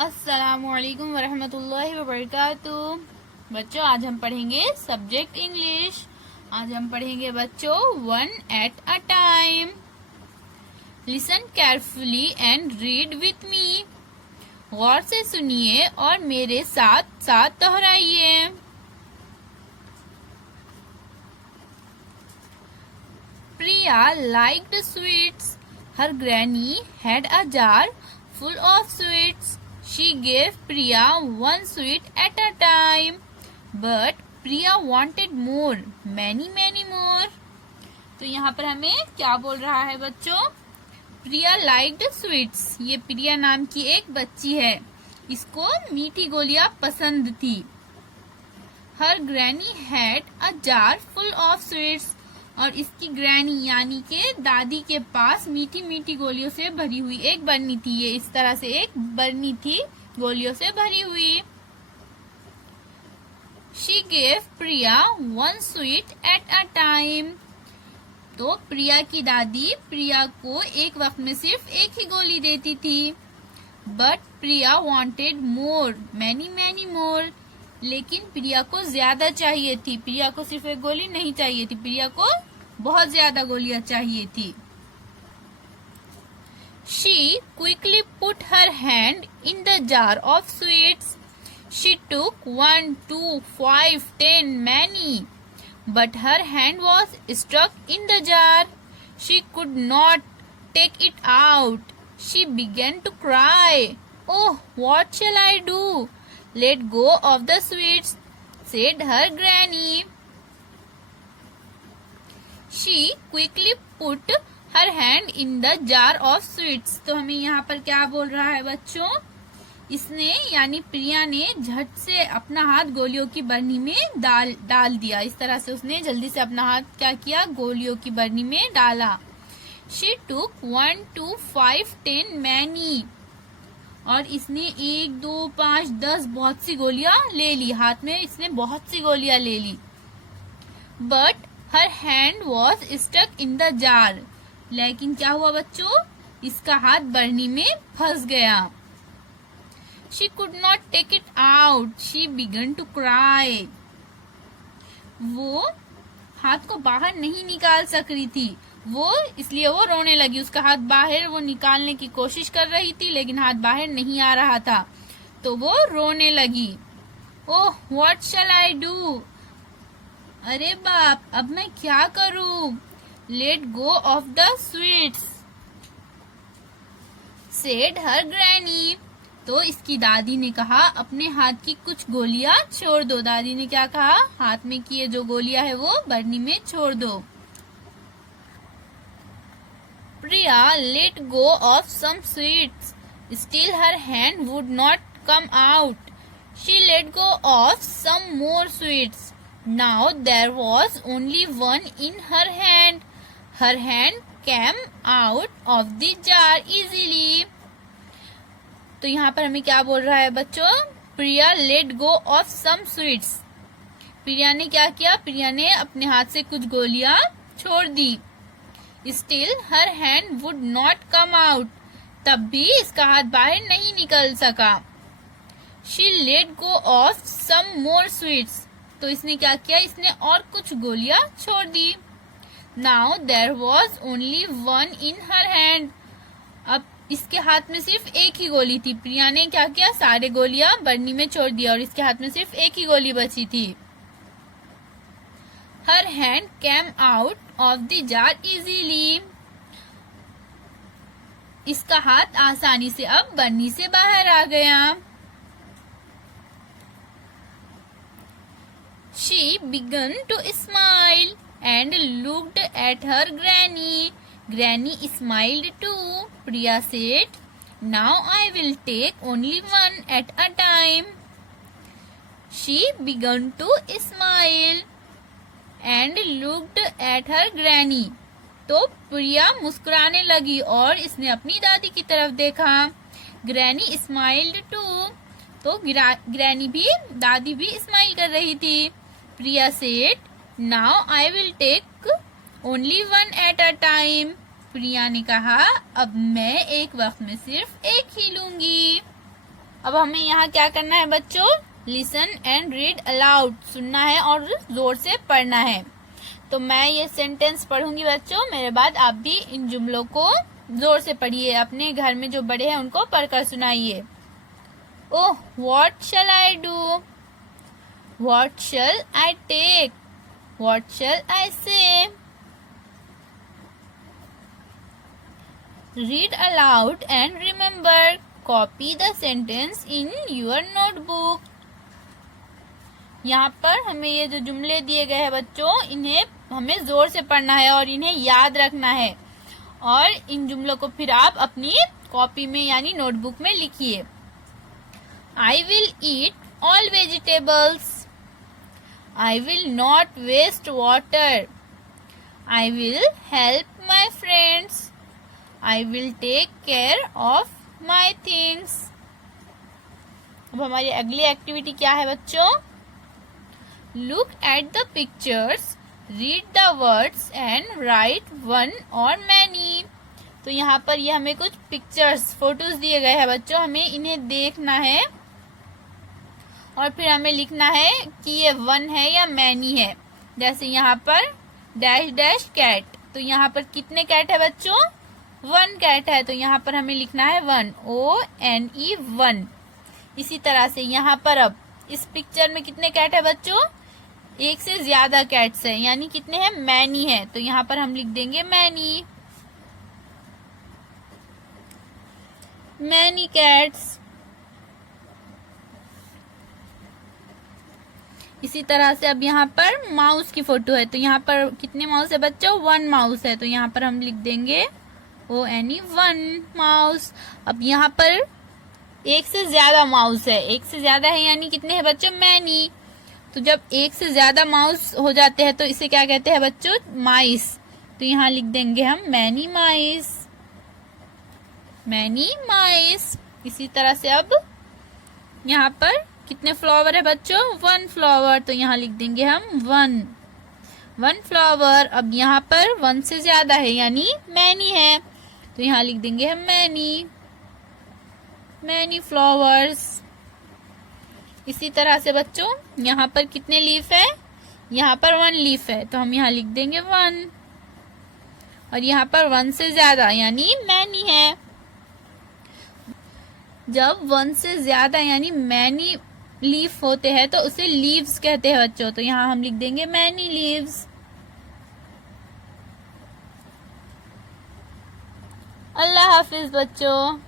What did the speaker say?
अस्सलामुअलैकुम वरहमतुल्लाहि वबरकातुहू। बच्चों, आज हम पढ़ेंगे सब्जेक्ट इंग्लिश। आज हम पढ़ेंगे बच्चों one at a time. Listen carefully and read with me. गौर से सुनिए और मेरे साथ साथ दोहराइए। प्रिया liked sweets. Her granny had a jar full of sweets. She gave Priya one sweet at a time. But Priya wanted more, many more. तो यहाँ पर हमें क्या बोल रहा है बच्चों? प्रिया liked sweets. ये प्रिया नाम की एक बच्ची है, इसको मीठी गोलियां पसंद थी। Her granny had a jar full of sweets. और इसकी ग्रैनी यानी के दादी के पास मीठी मीठी गोलियों से भरी हुई एक बरनी थी। ये इस तरह से एक बरनी थी गोलियों से भरी हुई। She gave Priya one sweet at a time. तो प्रिया की दादी प्रिया को एक वक्त में सिर्फ एक ही गोली देती थी। But Priya wanted more, many more. लेकिन प्रिया को ज्यादा चाहिए थी। प्रिया को सिर्फ एक गोली नहीं चाहिए थी, प्रिया को बहुत ज्यादा गोलियां चाहिए थी। She quickly put her hand in the jar of sweets. She took 1, 2, 5, 10, many. But her hand was stuck in the jar. She could not take it out. She began to cry. Oh, what shall I do? Let go of the sweets, said her granny. She quickly put her hand in the jar of sweets. तो हमें यहाँ पर क्या बोल रहा है बच्चों? इसने यानी प्रिया ने झट से अपना हाथ गोलियों की बरनी में डाल दिया। इस तरह से उसने जल्दी से अपना हाथ क्या किया? गोलियों की बरनी में डाला। She took 1, 2, 5, 10, many. और इसने 1, 2, 5, 10 बहुत सी गोलियां ले ली। हाथ में इसने बहुत सी गोलियां ले ली। But her hand was stuck in the jar. लेकिन क्या हुआ बच्चों? इसका हाथ बरनी में फंस गया। She could not take it out. She began to cry. वो हाथ को बाहर नहीं निकाल सक रही थी, इसलिए वो रोने लगी। उसका हाथ बाहर वो निकालने की कोशिश कर रही थी, लेकिन हाथ बाहर नहीं आ रहा था, तो वो रोने लगी। ओह, व्हाट शैल आई डू? अरे बाप, अब मैं क्या करूं? Late go of the sweets, said her granny. तो इसकी दादी ने कहा, अपने हाथ की कुछ गोलियां छोड़ दो। दादी ने क्या कहा? हाथ में की ये जो गोलियां है वो बरनी में छोड़ दो। Priya let go of some sweets. Still her hand would not come out. She let go of some more sweets. Now there was only one in her hand. Her hand came out of the jar easily. तो यहाँ पर हमें क्या बोल रहा है बच्चों? Priya let go of some sweets. Priya ने क्या किया? प्रिया ने अपने हाथ से कुछ गोलियां छोड़ दी। Still her hand would not come out. तब भी इसका हाथ बाहर नहीं निकल सका। She let go of some more sweets. तो इसने क्या किया? इसने और कुछ गोलियां छोड़ दी। Now there was only one in her hand. अब इसके हाथ में सिर्फ एक ही गोली थी। प्रिया ने क्या किया? सारे गोलियां बरनी में छोड़ दिया और इसके हाथ में सिर्फ एक ही गोली बची थी। Her hand came out of the jar easily. इसका हाथ आसानी से अब बरनी से बाहर आ गया। She began to smile and looked at her granny. Granny smiled too. Priya said, "Now I will take only one at a time." She began to smile and looked at her granny. तो प्रिया मुस्कुराने लगी और इसने अपनी दादी की तरफ देखा। Granny smiled too. तो ग्रैनी भी, दादी भी स्माइल कर रही थी। Priya said, now I will take only one at a time. Priya ने कहा, अब मैं एक वक्त में सिर्फ एक ही लूंगी। अब हमें यहाँ क्या करना है बच्चों, लिसन एंड रीड अलाउड, सुनना है और जोर से पढ़ना है। तो मैं ये सेंटेंस पढ़ूंगी बच्चों, मेरे बाद आप भी इन जुमलों को जोर से पढ़िए, अपने घर में जो बड़े हैं उनको पढ़कर सुनाइए। Oh what shall I do, what shall I take, what shall I say. Read aloud and remember, copy the sentence in your notebook. यहाँ पर हमें ये जो जुमले दिए गए हैं बच्चों, इन्हें हमें जोर से पढ़ना है और इन्हें याद रखना है, और इन जुमलों को फिर आप अपनी कॉपी में यानी नोटबुक में लिखिए। I will eat all vegetables, I will not waste water, I will help my friends, I will take care of my things. अब हमारी अगली एक्टिविटी क्या है बच्चों, look at the pictures, read the words and write one or many. तो यहाँ पर ये हमें कुछ पिक्चर्स, फोटोज दिए गए हैं बच्चों, हमें इन्हें देखना है और फिर हमें लिखना है कि ये वन है या मैनी है। जैसे यहाँ पर डैश डैश कैट, तो यहाँ पर कितने कैट है बच्चों, वन कैट है, तो यहाँ पर हमें लिखना है वन, ONE वन। इसी तरह से यहाँ पर अब इस पिक्चर में कितने कैट है बच्चों, एक से ज्यादा कैट्स है, यानी कितने हैं, मैनी है, तो यहाँ पर हम लिख देंगे मैनी, मैनी कैट्स। इसी तरह से अब यहाँ पर माउस की फोटो है, तो यहाँ पर कितने माउस है बच्चों, वन माउस है, तो यहाँ पर हम लिख देंगे ONE वन माउस। अब यहाँ पर एक से ज्यादा माउस है, एक से ज्यादा है यानी कितने हैं बच्चों, मैनी। तो जब एक से ज्यादा माउस हो जाते हैं तो इसे क्या कहते हैं बच्चों, माइस। तो यहाँ लिख देंगे हम मैनी माइस, मैनी माइस। इसी तरह से अब यहाँ पर कितने फ्लावर है बच्चों, वन फ्लावर, तो यहाँ लिख देंगे हम वन फ्लावर। अब यहाँ पर वन से ज्यादा है यानी मैनी है, तो यहाँ लिख देंगे हम मैनी फ्लावर्स। इसी तरह से बच्चों यहाँ पर कितने लीफ है, यहाँ पर वन लीफ है, तो हम यहाँ लिख देंगे वन, और यहाँ पर वन से ज्यादा यानी मैनी है। जब वन से ज्यादा यानी मैनी लीफ होते हैं तो उसे लीव्स कहते हैं बच्चों, तो यहाँ हम लिख देंगे मैनी लीव्स। अल्लाह हाफिज बच्चों।